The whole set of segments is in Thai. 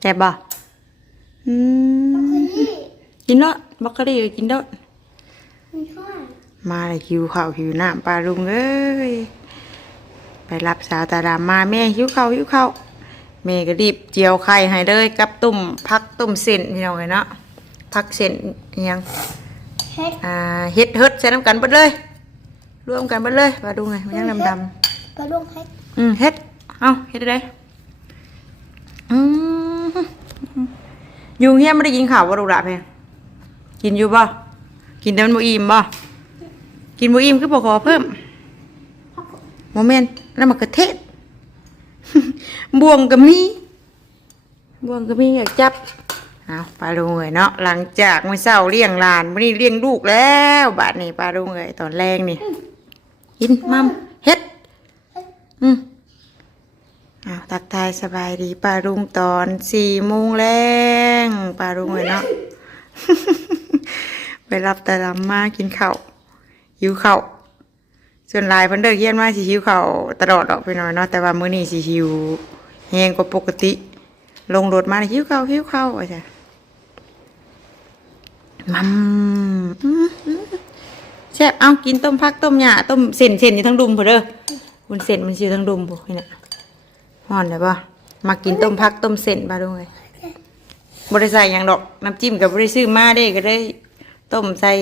แซ่บบ่อืมกินเนาะบักกะดีก็กินเนาะมันห้อยมาเลยหิวข้าวหิวน้ำปลาลุงเอ้ยไปรับสาวตาดำมาแม่หิวข้าวหิวข้าวแม่ก็รีบเจียวไข่ให้เลยกับตุ่มพักตุ่มเส้นพี่น้องเอ้ยเนาะพักเส้นอิหยังเฮ็ดอ่าเฮ็ดเฮ็ดใส่น้ำกันเบิดเลยรวมกันเบิดเลยปลาลุงไงมันยังดำกระลุงเฮ็ดๆอืมเฮ็ดเอาเฮ็ดได้อืม อยู่เฮียไม่ได้กินข้าวบ่ลูกหลานเพ่นกินอยู่บ่กินแต่มันบ่อิ่มบ่กินบ่อิ่มคือบ่ขอเพิ่มโมเมนต์แล้วมันกระเทศบวงก็มีบวงก็มีอยากจับเอาปลาลุงเอยเนาะหลังจากเมื่อเช้าเลี้ยงหลานวันนี้เลี้ยงลูกแล้วบาดนี้ปลาลุงเอยตอนแรงนี่กินมัมเฮ็ดอืมเอาตักทายสบายดีปาลุงตอนสี่โมงแรงปาลุงเอยเนาะ ไปรับแต่ลำมากินข้าวหิวข้าวส่วนลายเพิ่นเด้อเฮียนมาสิหิวข้าวตลอดดอกไปหน่อยเนาะแต่ว่ามื้อนี้สิหิวแฮงกว่าปกติ ลงรถมาหิวข้าวหิวข้าวว่าจ้ะมัมแซ่บเอากินต้มผักต้มหญ้าต้มเส้นเส้นอยู่ทั้งดุมพุ่เด้อบุญเส้นมันสิอยู่ทั้งดุมพุ่นนี่นะ ฮ้อนได้บ่มากินต้มผักต้มเส้นบาดงเลยบ่ได้ใส่หยังดอกน้ำจิ้มก็บ่ได้ซื้อมาเด้ก็ได้ต้มใส่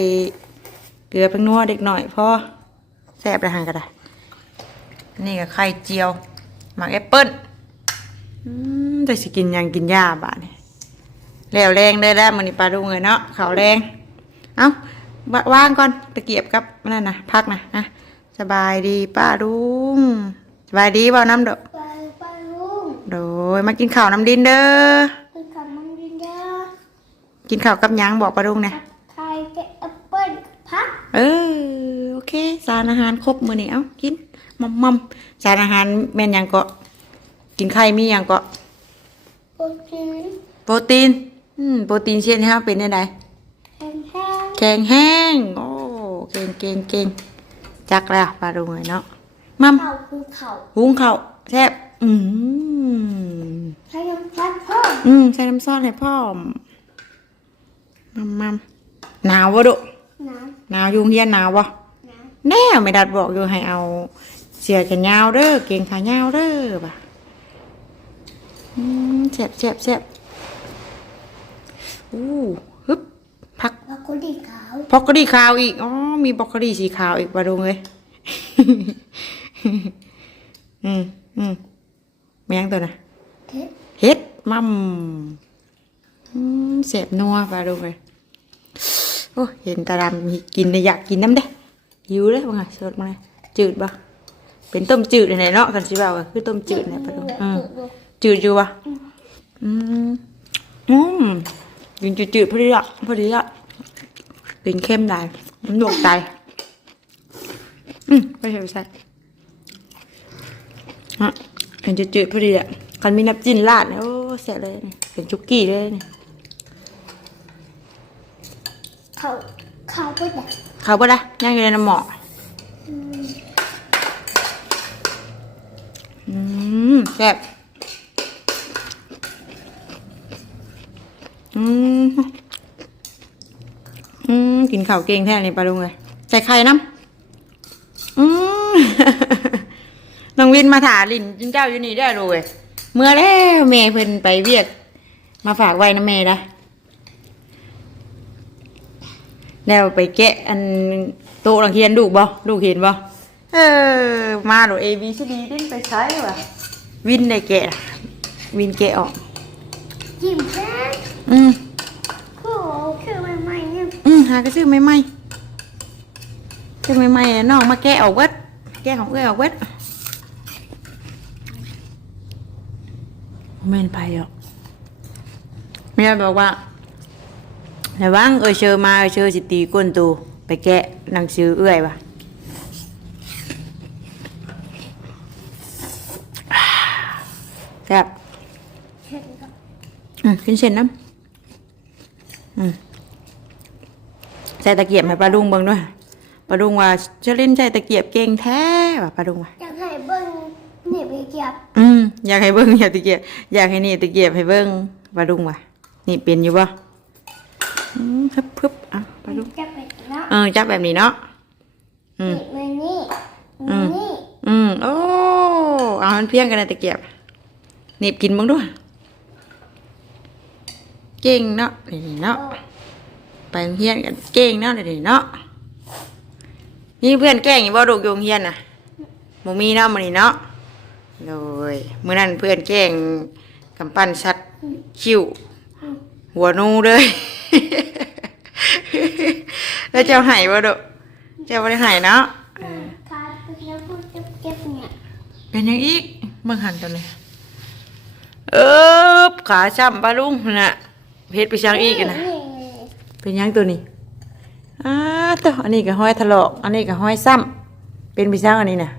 เกลือเพิ่งนัวเด็กหน่อยพ่อแซ่บเลยหันก็ได้นี่ก็ไข่เจียวหมักแอปเปิ้ลอืมแต่สิกินยังกินหญ้าบ้านี่แล้วแรงได้แล้วมันนี่ปลาดุงเลยเนาะเขาวแรง เอ้าว่างก่อนตะเกียบกับนั่นนะพักนะนะสบายดีป้าดุงสบายดีเปล่าน้ำเด้อไปไปลุง โดยมากินข้าวน้ำดินเด้อไปกับมันดินเด้อกินข้าวกับหยังบอกปลาดุงเนี่ยไข่แกะแอปเปิ้ลพักเออโอเค สารอาหารครบมือนี่เอ้ากินมัมมัมสารอาหารแม่นหยังก็ กินไข่มีหยังก็โปรตีนโปรตีนอืมโปรตีนเช่นฮะเป็นยังไงแห้งแห้งแกงแห้งโอ้เก่งเก่งเก่งจักแล้วปลาดุงเลยเนาะมัมเข่าคือเข่าหุงข้าวแซ่บ อืมใช้น้ำซัดเพิ่มอืมใส่น้ำซอสให้พ่อมมัมมัมหนาววะดุน้หนาวอยุงเฮียนหนาววะำน้แน่ไม่ดัดบอกอยู่ให้เอาเสียแขนยาวเด้อเก่งขายาวเด้อป่ะอืมแซ่บแซ่บแซ่บอู้ฮึบพักำแล้วก็ดีขาวบล็อกโคลี่ขาวอีก อ๋อ มีบล็อกโคลี่สีขาวอีกมาดูเลย อืมอืม แมงตัวน่ะเฮ็ดเฮ็ดมัมอืมเสบนัวปลาดูเลยโอ้เห็นตาดำมีกินเลยอยากกินน้ำเด้หิวเลยว่าไงสดมาเลยจืดปะเป็นต้มจืดไหนๆเนาะกันสิบ่าวก็คือต้มจืดเนี่ยปลาดูอืมจืดอยู่ปะอืมอืมกินจืดๆพอดีอะพอดีอะกินเข้มได้มันหลวกใจอืมไม่ใช่ไม่ใช่ฮะ กินจืดๆพอดีอะคันมีน้ำจิ้มราดเนี่ยโอ้เสียเลยนี่เป็นจุกกี้เลยนี่เข่าเข่าก็ได้เขาปะละย่างอยู่ในน้ำหมอกอืมแซ่บอืมอืมกินข้าวเก่งแท้เลยปลาลุงเลยใส่ไข่น้ำอืมน้อง วินมาถาลินจินเจ้าอยู่นี่ได้เลยเมื่อแล้วเมย์เพิ่นไปเวียก มาฝากไว้นะเมย์นะแล้วไปแกะอันโต๊ะหลังเฮียนดูกบ่ดูกเห็นบ่เออ มาโดเอบีซีดีดิ้นไปใช้ว่ะ วินได้แกะ วินแกะออก จิ้มแห้งอืมคือคือใหม่ๆเนี่ยอืมหากระซื้อใหม่ๆซื้อใหม่ๆอะน้องมาแกะออกเวิดแกะของเอ้ยออกเวิด ไม่นไปหรอกแม่บอกว่าระวังเอ้ยเชอมาเอ้ยเชอสิตีก้นตูไปแกะหนังสือเอื้อยว่ะแซ่บเห็นกับอืมขึ้นเส้นน้ำอืมใส่ตะเกียบให้ปลาดุงเบิ่งด้วยปลาดุงว่าเชลินใส่ตะเกียบเก่งแท้ว่ะปลาดุงว่าอยากให้เบิ้งนี่ไปเก็บอืม อยากให้เบิ่งอยากตะเกียบอยากให้นี่ตะเกียบให้เบิ่งปลาดุงว่ะ นี่เป็นอยู่บ่อืมฮึบฮึบอะปลาดุงจะเป็นเนาะเออจับแบบนี้เนาะอืมนี่มันนี่อืมันมนี่อืมโอ้เอามันเพียงกันนะตะเกียบหนีบกินบ้างด้วยเก่งเนาะนี่เนาะโอ้ไปโรงเรียนกันเก่งเนาะนี่เนาะมีเพื่อนแกล้งอยู่บ่ลูกอยู่โรงเรียนน่ะบ่มีเนาะมื้อนี้เนาะ โดยมื้อนั้นเพื่อนแกล้งกำปั้นชัดคิ้วหัวนูเลย แล้วเจ้าไห้บ่ดุเจ้าบ่ได้ไห้เนาะเออขาเป็นแล้วพูดเจ็บๆเนี่ยเป็นยังอีกเมื่อหันตัวนี้เออขาช้ำปลาลุงน่ะเพชรไปช้างอีกอะนะนี่เป็นยังตัวนี้อ้าตัวอันนี้ก็ห้อยถลอก อันนี้ก็ห้อยซ้ำเป็นไปช้างอันนี้น่ะ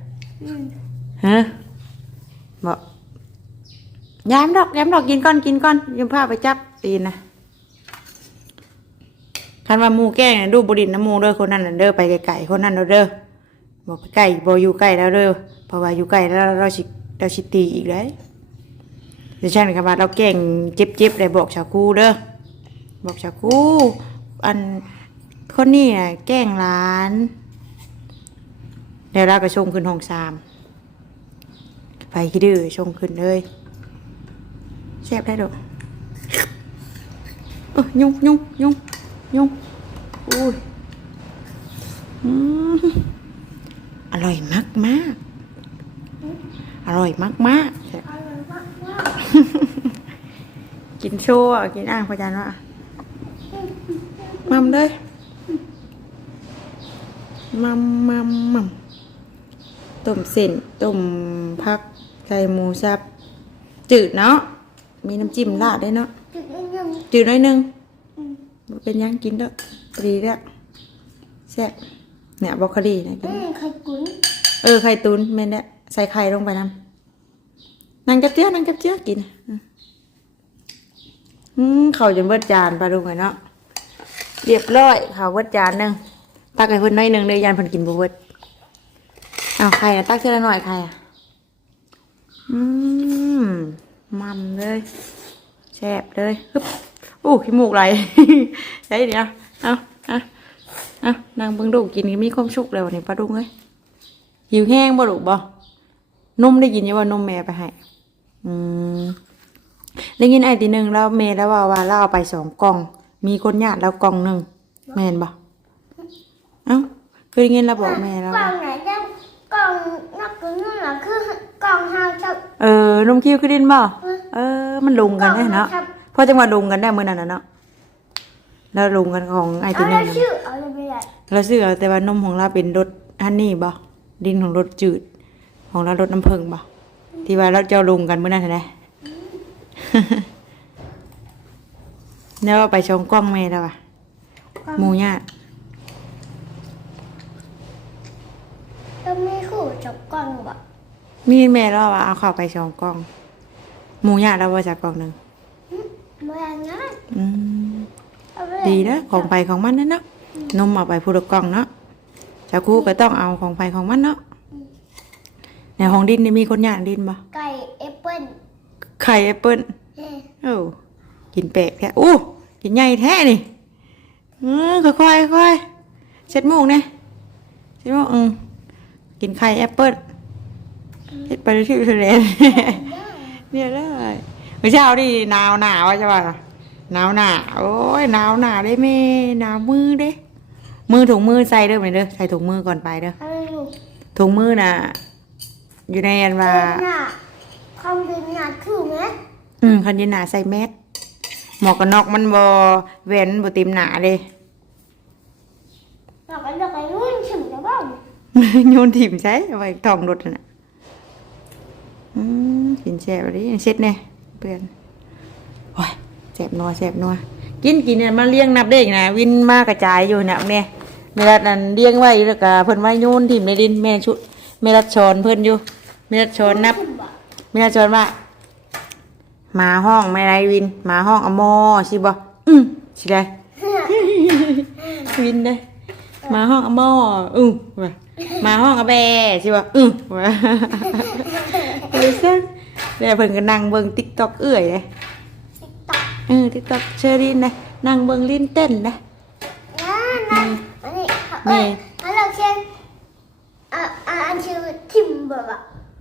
อืมฮะ บอกยามดอกยามดอกกินก้อนกินก้อนยืมผ้าไปจับตีนนะคันว่ามูแกล้งนะดูบดินน้ำมูเด้อคนนั้นนะเด้อไปไกลๆคนนั้นเด้อเด้อบอกไปใกล้บอยู่ใกล้แล้วเด้อเพราะว่าอยู่ใกล้แล้วเราชิเราชิตีอีกเลยเดี๋ยวฉันกับว่าเราแกล้งเจ็บๆเลยบอกชาวคูเด้อบอกชาวคูอันคนนี้นะแกล้งหลาน เดี๋ยวเราก็ชงขึ้นห้องสาม ไปขี้ดื้อชงขึ้นเลยแซ่บได้ดอกเออยุ่งยุ่งยุ่งยุ่งอุ้ยอร่อยมากมากอร่อยมากมากกินโชว์อ่กินอ่างพระจันทร์ว่ามัมเลยมัมมัมมัมต้มเส้นต้มผัก ไก่หมูสับจืดเนาะมีน้ำจิ้มราดได้วยเนาะจุดนิดนึงจืดหน้อยหนึงอืมบ่เป็นหยังกินเด้อปรีแล้วแซ่บเนี่ยบรอกโคลีนะกิน อืมไข่กุ้งเออไข่ตุนแม่นแหละใส่ไข่ลงไปนำนางกับเจี๊ยนางกับเจี๊ยกินอืมอืมข้าวจนเบิดจานปลาดุงไงเนาะเรียบร้อยข้าวเบิดจานหนึงตักให้เพิ่นหน้อยหนึงเลยยันเพิ่นกินบ่เบิดเอาไข่นะตักเท่าละหน่อยไข่อะ อืมมัมเลยแซ่บเลยฮึบอู้ขี้มูกไหลได้เดี๋ยวเอาเอาเอานางเบิ่งดูกินก็มีความสุขแล้วนนี้ปลาดุงเอ้ยหิวแห้งบ่ลูกบ่นมได้ยินยู่ว่านมแม่ไปให้อืมได้ยินไอ้ทีหนึ่งแล้วแม่แล้วว่าว่าเราเอาไปสองกล่อง มีคนญาติแล้วกล่องหนึ่งแม่นบ่เอ้าเคยได้ยินเราบอกแม่แล้วกล่องไหนจะกล่อง ล่องเฮาจะเออนมคิวคือดินบ่เออ มันลงกันได้เนาะครับพอจังหวะลงกันได้มื้อนั้นน่ะเนาะแล้วลงกันของไอ้เอาทีหแล้นึ่วงชื่อเอาเลยไปเลยเราซื้อเอาแต่ว่านมของเราเป็นรสฮันนี่บ่ดินของรสจืด ของเรารสน้ำผึ้งบ่ที่ว่าเราเจ้าลงกันเมื่อนั้นนะแล้วเอาไปชงกล้องแม่แล้วอะหมูย่าก็ไม่คู่จบกล่องบ่ มีแม่แล้วว่าเอาเข้าไปชงกล้อง หมูย่าแล้วว่าจากกล่องหนึ่งเมื่อนั้นอืมเอาไปดีนะของไปของมันนั่นเนาะนมเอาไปพูดกล่องเนาะเจ้าครูก็ต้องเอาของไปของมันเนาะในห้องดินนี่มีคนย่างดินบ่ไก่แอปเปิ้ลไข่แอปเปิ้ลเฮ้ยโอ้กินแปลกแท้อู้กินใหญ่แท้นี่อือค่อยๆค่อยๆเช็ดมูกเนี่ยเช็ดมูกอืมกินไข่แอปเปิ้ล เฮ็ดไปที่ทะเลเนี่ยเลยเมื่อเช้านี่หนาวหนาวใช่ป่ะหนาวหนาวโอ้ยหนาวหนาวได้แม่หนาวมือเด้มือถุงมือใส่เด้อไหมเด้อใส่ถุงมือก่อนไปเด้อเอาไปอยู่ถุงมือน่ะ อยู่ในอันว่าเป็นหน้าคอมเป็นหน้าคือไหมอืมคันยินหนาใส่แมสหมวกกันน็อกมันบอแหวนบ่เต็มหนาเลยเราก็จะไปรุ่นถึงจะบ้างโยนถิ่มใช้เอาไว้ทองรถน่ะ อืมกินแซ่บดิเช็ดแน่เพื่อนโอ้ยแซ่บนัวแซ่บนัวกินกินเนี่ยมาเลี้ยงนับได้อีกนะวินมากระจายอยู่เนี่ยเนี่ยเวลานั้นเลี้ยงไว้แล้วก็เพิ่นไว่าโยนถิ่มในดินแม่ชุดแม่รัดชอนเพิ่นอยู่แม่รัดชอนนับถึงบ่แม่รัดชอนว่าหมาห้องไม่ไรวินหมาห้องอมอสิบอืมสิได้วินได้มาห้องอมออือว่ะ มาห้องอะแบสิวะอือว่ะเลยซั่นแล้วเพิ่นก็นั่งเบิ่ง TikTok เอื้อยเลยติ๊กต๊อกเออติ๊กต็อกเชอรินนะนั่งเบิ่งลิ้นเต้นนะนะนะอันนี้เอ้ยอันเราเขียนอะอะอันชื่อทิมบอกว่า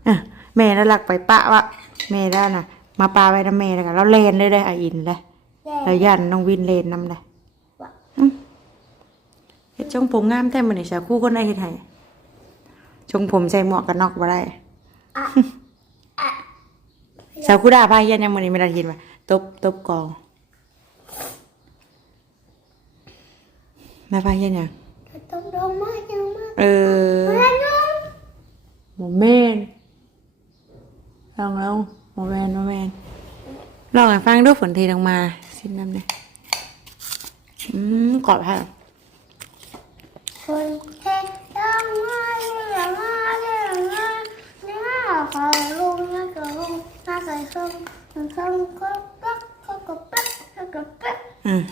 อะแม่น่ารักไปปะวะแม่ได้น่ะ มาปาไว้นะแม่แล้วกันเราเลนเลยได้ออาอินเลยแย่เรายันน้องวินเลนนำเลยว่ะอืมเฮ็ดชงผมงามแท้มื้อนี้สาวคู่คนใดเฮ็ดให้ ชงผมใส่หมวกกันน็อกบ่ได้อะอะสาวคู่ดาพาเฮียนยังมื้อนี้ไม่ได้เห็นว่าตบตบกองแม่พาเฮียนยังต้องดองมากจังมากเออเล่นน้องโมเมนลองแล้วโมเมนโมเมนลองให้ฟังดูฝนเทลงมาสิ้นน้ำเลยอืมกรอบค่ะคนเทต้องมา là có luôn nhá cờ luôn ta rồi không không có bắt không có bắt không có bắt ừ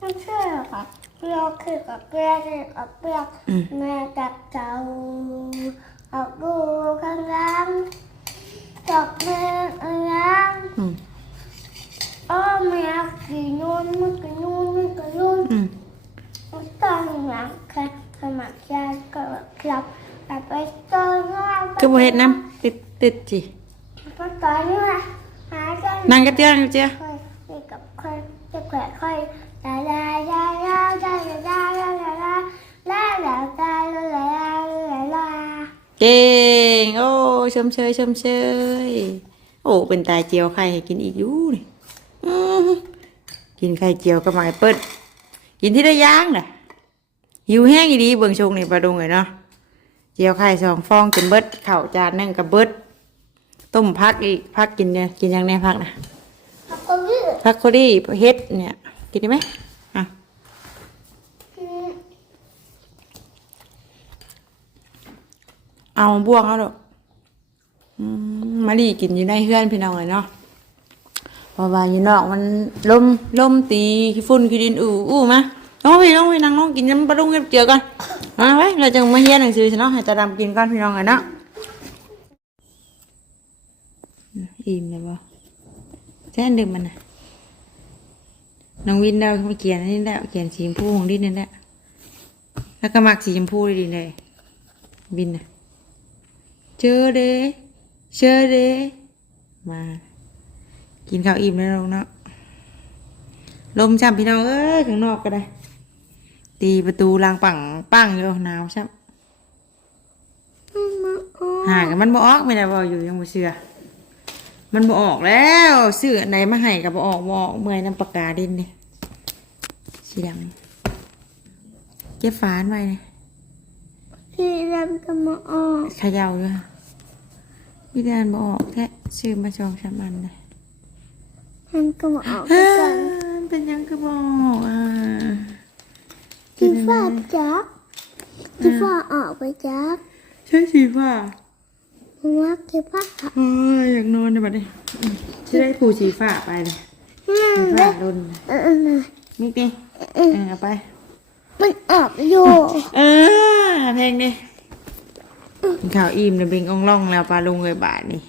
không chưa là có lo khi có bé thì có bé mẹ đặt cháu ở bù khăn lắm chọc mẹ lắm ơ mẹ kỳ nhôn mất kỳ nhôn mất kỳ nhôn ừ. Tao mẹ cái cái mặt ra cái mặt lọc กับเปลือกอืมแม่จับเจ้าเอาดูข้างล่างจับแม่อันล่างอืมโอ้แม่กี่นู่นมันกี่นู่นมันกี่นู่นอืมตอนหลังค่ะสมัครใจก็ครับแต่ไปตอนว่าคือโมเห็ดน้ำติดติดจีไปตอนนี้ว่าหากันนั่งกระเจียนั่งกระเจียค่อยนี่กับค่อยจะแขวะค่อยลาลาลาลาลาลาลาลาลาลาลาลาลาลาลาลาลาเก่งโอ้ชมเชยชมเชยโอ้เป็นตายเจียวไข่ให้กินอีกอยู่นี่อืมกินไข่เจียวกับหมายเปิ้ลกินที่ได้ย่างน่ะหิวแห้งอีดีเบิ่งชงนี่ปลาดุงเลยเนาะ เจียวไข่สองฟองจนเบิดข้าวจานหนึงกับเบิดต้มพักอีกพักกินเนี่ยกินยังไงพักนะเขาก็ยืดพักโคดี้เฮ็ดเนี่ย กินได้ไหมอะเอาบ่วงเอาดอกอืมมาดีกินอยู่ในเฮือนพี่น้องเลยเนาะเพราะว่าอยู่นอกมันลมลมตีขี้ฝุ่นขี้ดินอู้อู้มาน้องพี่น้องพี่นั่งน้ องกินน้ำปลาดุงเจียวกันมาไว้เราจะมาเฮียหนังสือฉันเนาะให้ตาดำกินก่อนพี่น้องเลยเนาะอิ่มเลยบ่แจ้นดื่มมันนะน้องวินเดาวมาเขียนนนี่แหละเขียนสีชมพูของดินนั่นแหละแล้วก็มักสีชมพูดิเลยบินนะเจอเด้เจอเด้มา กินข้าวอิ่มแล้วเนาะลมช่ำพี่น้องเอ้ยข้างนอกก็ได้ ตีประตูรางปังปังอยู่หนาวช่ำหากันมันบ่ออกไม่ได้บ่อยู่ยังบ่เชื่อมันบ่ออกแล้วซื้ออันไหนมาให้กับบ่ออกบ่ออกเมื่อยน้ำปากกาดินนี่สีดำเก็บฝานไว้นี่ที่เริ่มก็มาออกเขย่าอยู่ค่ะพี่แดนบ่ออกแท้ซื้อมาสองสามอันเลยมันก็มาออกอ่ากันเป็นยังคือบ่ออกอ่า ที่ฟ้าจับที่ฟ้าออกไปจับใช่สีฟ้าเพราะว่าที่ฟ้าโอ้ยอยากนอนเลยบัดนี้อืมจะได้ผูสีฟ้าไปเลยอืมสีฟ้าโดนเออเออมิกดิเออเอาไป มันออกอยู่เออเพลงดิข่าวอิ่มเลยเบ่งอ่องล่องแล้วปลาลุงเลยบาทนี่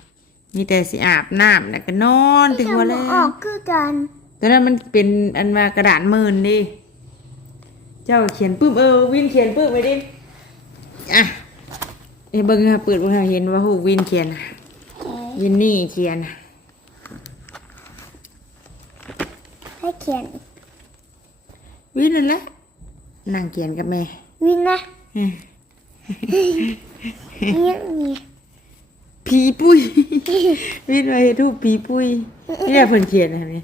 มีแต่สิอาบน้ำแล้วก็นอนถึงวันจะแล้มาวออกคือกันตอนนั้นมันเป็นอันมากระดาษหมื่นดิ เจ้าเขียนปื้มเออวินเขียนปื้มไปดิอะเอ้เบิ่งค่ะเปิดเบิ่งค่ะเห็นว่าหูวินเขียนน่ะวินนี่เขียนน่ะให้เขียน วินนั่นแหละนั่งเขียนกับแม่ วินนะอืมเนี่ยนี่ผีปุ้ยวินไว้ให้ทูปผีปุ้ยนี่แหละเพิ่นเขียนนะนี่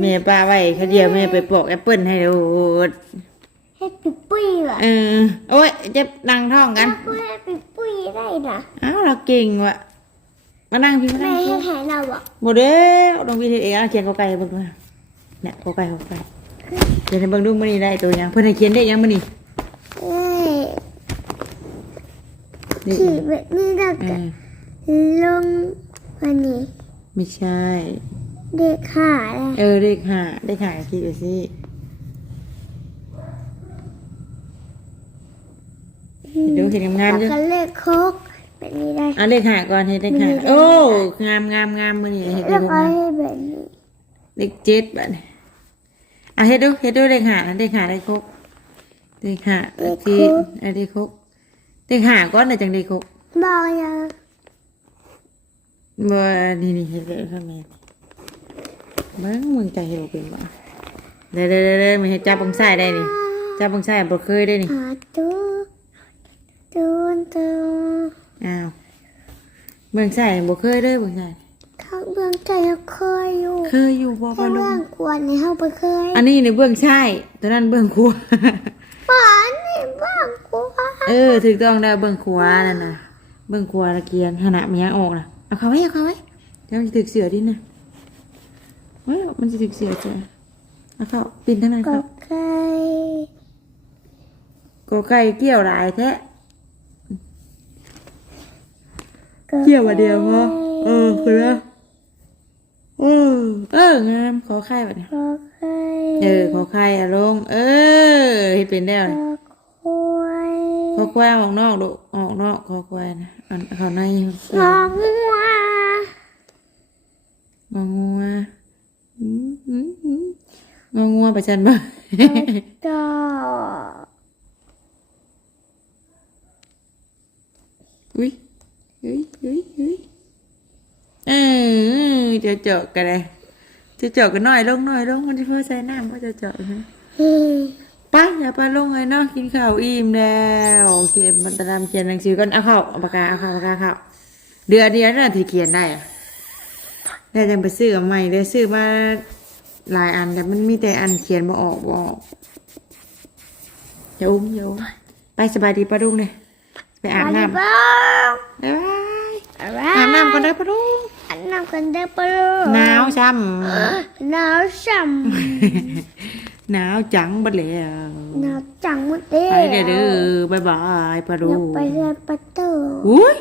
แม่ป้าไว้เขาเดียวแม่ไปปอกแอปเปิ้ลให้โอด ให้ปิ๊บปุ้ยเหรอเออ โอ้ยเจ็บนั่งท้องกันปุ้ยให้ปิ๊บปุ้ยได้นะอ้าวเราเก่งว่ะ มานั่งพี่มาแม่นั่งให้พี่หายเราอะโมเดลลงวินเองเอาเขียนกอไก่เบิ่งดูเนี่ยกอไก่กอไก่เขียนให้เบิ่งดูมื้อนี้ได้ตัวหยังเพิ่นให้เขียนได้หยังมื้อนี้เอ้ยนี่ขี่แบบนี้เราเอก็อลงวันนี้ไม่ใช่ เด็กขาเลยเออเลขห้าเลขห้าคิดไปสิ เดี๋ยวเห็นงามๆอยู่แล้วก็เลขโคกแบบนี้ได้เอาเลขห้าก่อนให้เลขห้าโอ้งามงามงามมื้อนี้เฮ็ดแล้ได้วบ่ก็งามให้แบบนี้เลขเจ็ดบัดนี้อะเฮ็ดดูเฮ็ดดูเลขหาเลขหาเลขหกเลขหาที่อะเลขหกเลขหาก้อนน่ะจังเลขหกบอกยังบ่นี่นี่เฮ็ดเลยพ่อแม่เบิ่งมึงใจเฮ็ดบ่เป็นบ่เด้อเด้อเด้อเด้อมันเฮ็ดจับบังไส้ได้นี่จับบังไส้บ่เคยได้นี่ หาตูตูนตูอ้าวเบิ่งไส้บ่เคยเด้อเบิ่งไส้ข้างเบื้องใจเคยอยู่เคยอยู่บ่ข้าปะงลุเบื้องงกวนในห้องไปเคยอันนี้ในเบื้องใช่ตัวนั้นเบื้องขวาฝันในบ้างกวนเออถูกต้องแล้วเบื้องขวานั่นน่ะ เบื้องขวาตะเกียนขนาดมันยังออกน่ะเอาเข้าไว้เอาเข้าไว้เดี๋ยวมันจะถึกเสือดิน่ะเฮ้ยมันจะถึกเสือจ้ะเอาเข้าปินทั้งนั้นก็เข้าเคยกอไก่เกี่ยวหลายแท้ เกี่ยวมาเดียวพอเออคือว่าเออเอองามขอไข่แบบนี้ก็เคยเออขอไข่อะลง เออให้เป็นได้เลยก็คุยขอควายออกนอกลูกออกนอกขอควายนะอันเขาในงองัวงองัวอืมอืมอืมงองัวไปชันบ่ดออุ้ย อุ้ยอุ้ยอุ้ยเออจะเจาะกันเลยจะเจาะกันหน่อยลงหน่อยลงมันจะเพื่อใส่น้ำก็จะเจาะนะอืมไปอย่าไปลงเลยเนาะกินข้าวอิ่มแล้วโอเคมันตะลำเขียนหนังสือก่อนเอาเข้าเอาปากกาเอาเข้าปากกาเข้าเดือนเดียวน่ะที่เขียนได้อะแล้วยังไปซื้ออันใหม่เลยซื้อมาหลายอันแต่มันมีแต่อันเขียนบ่ออกบ่ออกอย่าอุ้มอย่าอุ้มไปสบายดีปะดุงเลย ไปอาบน้ำบ้างบ๊ายบายอะไรอาบน้ำก่อนได้อปะดุงอันน้ำกันได้ปะลูกหนาวช้หนาวช่ำหนาวจังบัดแล้วำหนาวจังหมดเลยไปเด้อเด้อบ๊ายบายปะดุอยางกไปเรียนประตูอุ้ย